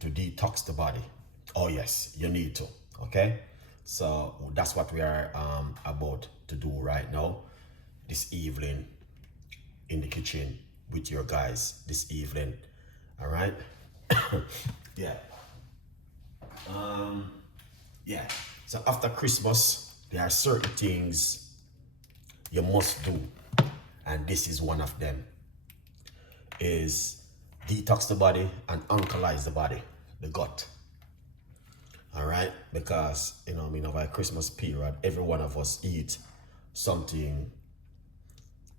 to detox the body. Oh yes, you need to. Okay, so that's what we are about to do right now, this evening, in the kitchen with your guys this evening. All right. Yeah. Yeah. So after Christmas, there are certain things you must do, and this is one of them. Is detox the body and alkalize the body, the gut. All right, because over a Christmas period, every one of us eat something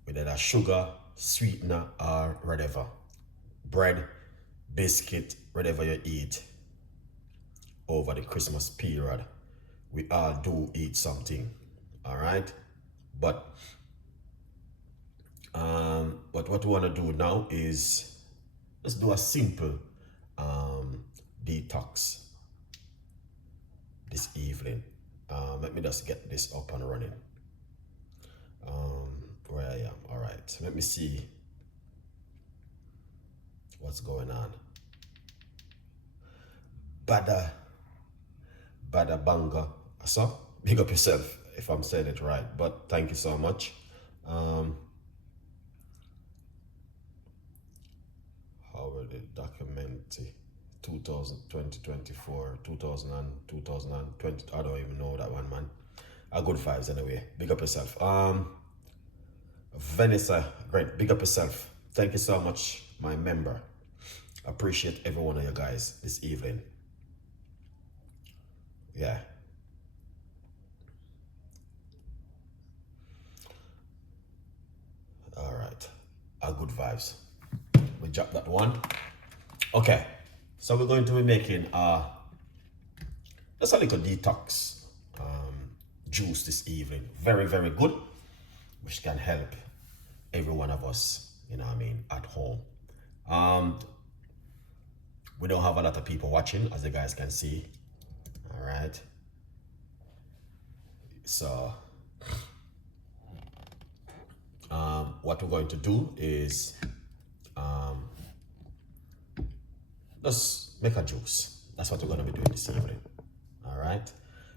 with either sugar, sweetener, or whatever, bread, biscuit, whatever you eat over the Christmas period. We all do eat something, all right? But what we want to do now is let's do a simple detox this evening. Let me just get this up and running. Where I am. All right. Let me see what's going on. Bada banga. So big up yourself if I'm saying it right. But thank you so much. How were the document 2024, 2020? I don't even know that one, man. Good vibes anyway. Big up yourself. Vanessa, great. Big up yourself. Thank you so much, my member. Appreciate every one of you guys this evening. Yeah. All right. Good vibes. We dropped that one. Okay. So we're going to be making just a little detox juice this evening. Very, very good, which can help every one of us, at home. We don't have a lot of people watching, as you guys can see. All right. So what we're going to do is just make a juice. That's what we're going to be doing this evening. All right.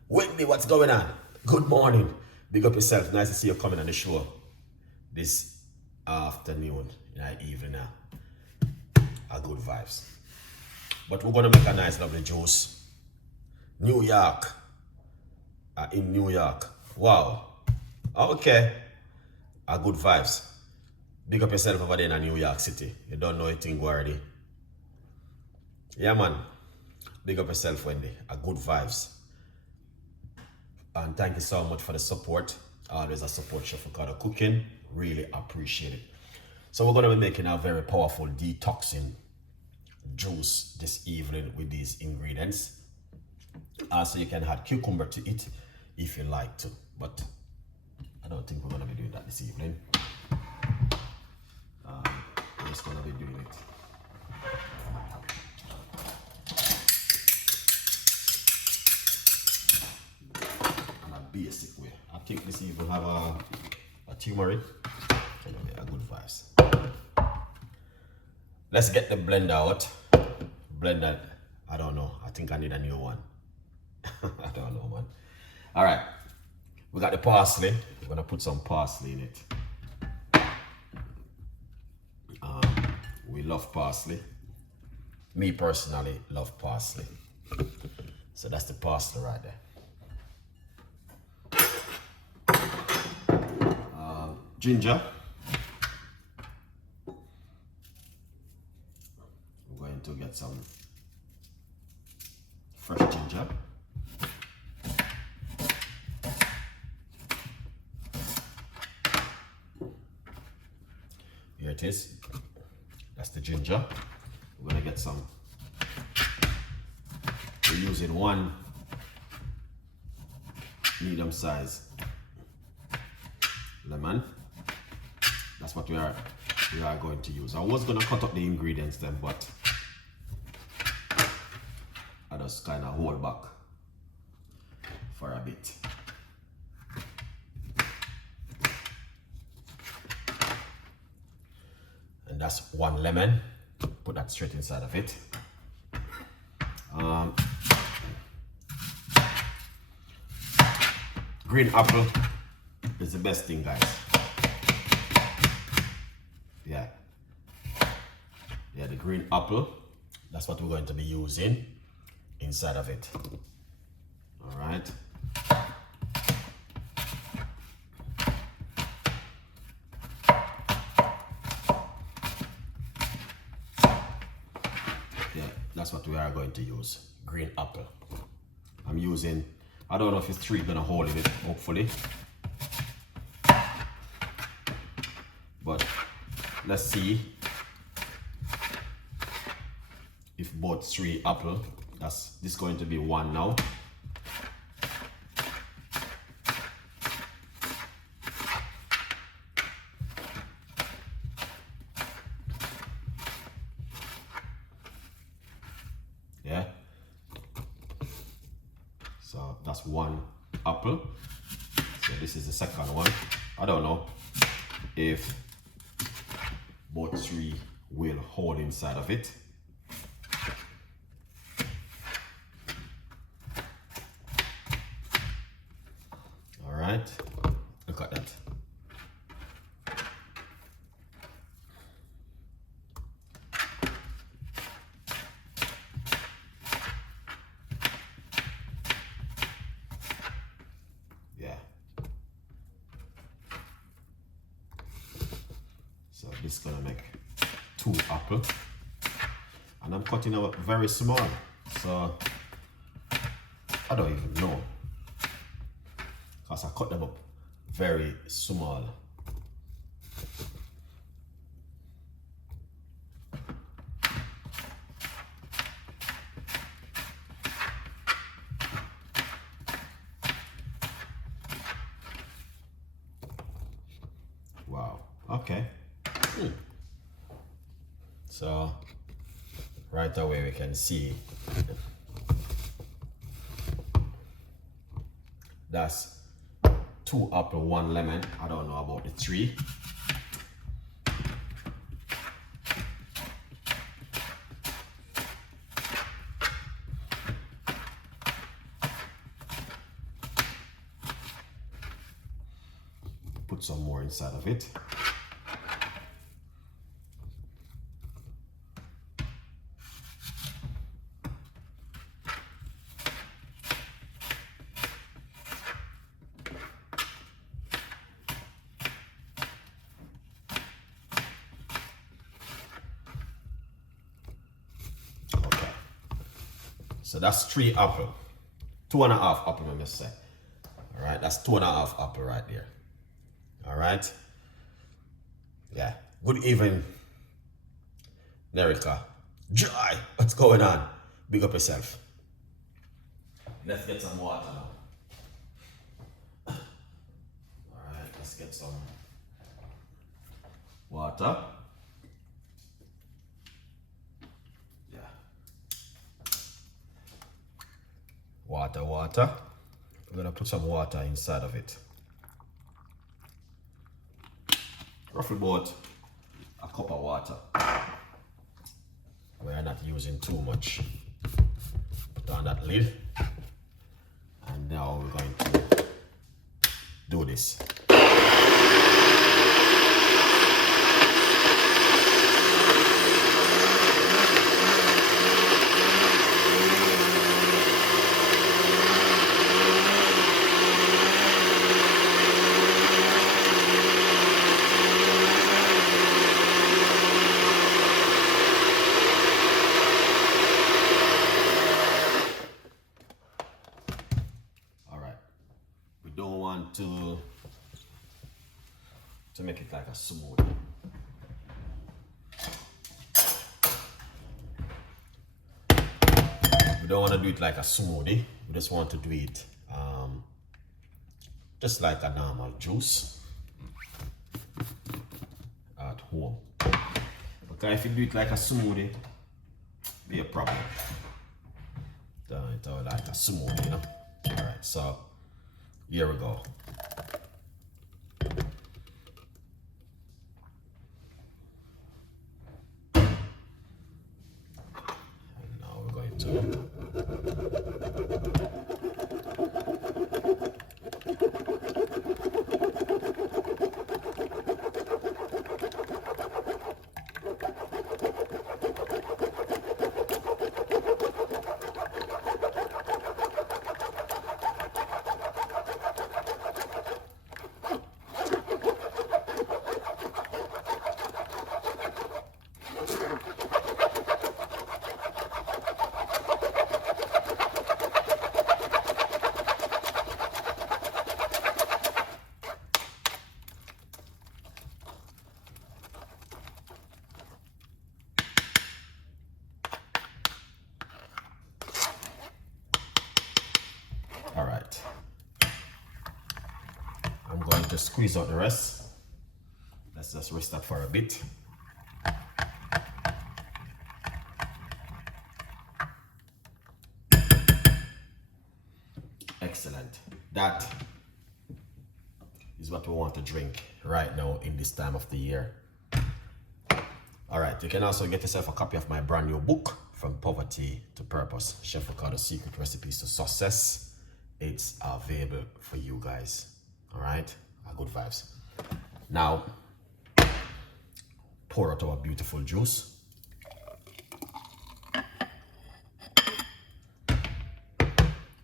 Whitney, what's going on? Good morning. Big up yourself. Nice to see you coming on the show this afternoon, evening now. Good vibes. But we're going to make a nice, lovely juice. New York. In New York. Wow. Okay. Good vibes. Big up yourself over there in New York City. You don't know anything already. Yeah, man. Big up yourself, Wendy. Good vibes. And thank you so much for the support. Always a support chef for kind of cooking. Really appreciate it. So we're going to be making a very powerful detoxing juice this evening with these ingredients. So you can add cucumber to it if you like to. But I don't think we're going to be doing that this evening. We're just going to be doing it. Basic way. I think this even have a turmeric. Anyway, good vibes. Let's get the blender out. Blender, I don't know. I think I need a new one. I don't know, man. All right. We got the parsley. We're gonna put some parsley in it. We love parsley. Me personally love parsley. So that's the parsley right there. Ginger. We're going to get some fresh ginger. Here it is. That's the ginger. We're going to get some. We're using one medium size lemon. That's what we are going to use. I was going to cut up the ingredients then, but I just kind of hold back for a bit. And that's one lemon. Put that straight inside of it. Um, green apple is the best thing, guys. Yeah. Yeah, the green apple. That's what we're going to be using inside of it. All right. Yeah, that's what we are going to use. Green apple. I'm using, I don't know if it's 3 gonna hold it, hopefully. But let's see if both 3 apple, this going to be 1 now. Yeah. So that's 1 apple. So this is the second one. I don't know if both 3 will hold inside of it. All right, look at that. Yeah. So this is gonna make 2 apple, and I'm cutting out very small, so I don't even know, because I cut them up very small. Wow, okay. So right away we can see that's 2 apple, 1 lemon. I don't know about the 3. Put some more inside of it. So that's 3 apple, 2.5 apple, I must say. All right, that's 2.5 apple right there. All right. Yeah. Good evening, Nerica. Joy, what's going on? Big up yourself. Let's get some water now. All right, let's get some water. Water. We're gonna put some water inside of it. Roughly about a cup of water. We're not using too much. Put on that lid. And now we're going to do this. To make it like a smoothie. We don't want to do it like a smoothie. We just want to do it just like a normal juice at home. Because if you do it like a smoothie, be a problem. Do it like a smoothie, you know. All right, so here we go. And now we're going to All right. I'm going to squeeze out the rest. Let's just rest that for a bit. Excellent. That is what we want to drink right now in this time of the year. All right, you can also get yourself a copy of my brand new book, From Poverty to Purpose, Chef Ricardo's Secret Recipes to Success. It's available for you guys. All right, good vibes. Now, pour out our beautiful juice.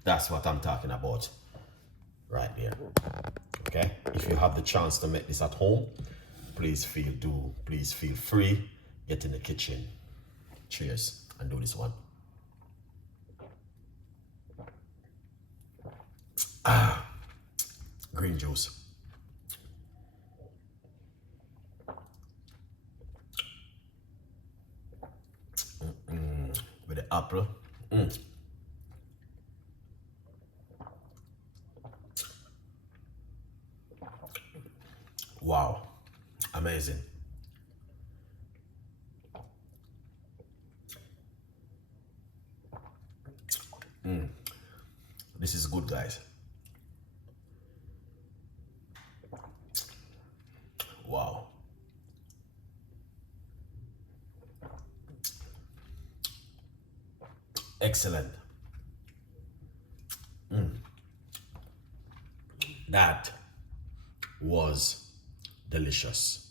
That's what I'm talking about right there. Okay, if you have the chance to make this at home, please feel free. Get in the kitchen. Cheers, and do this one. Green juice. With the apple. Wow, amazing. This is good, guys. Wow. Excellent. That was delicious.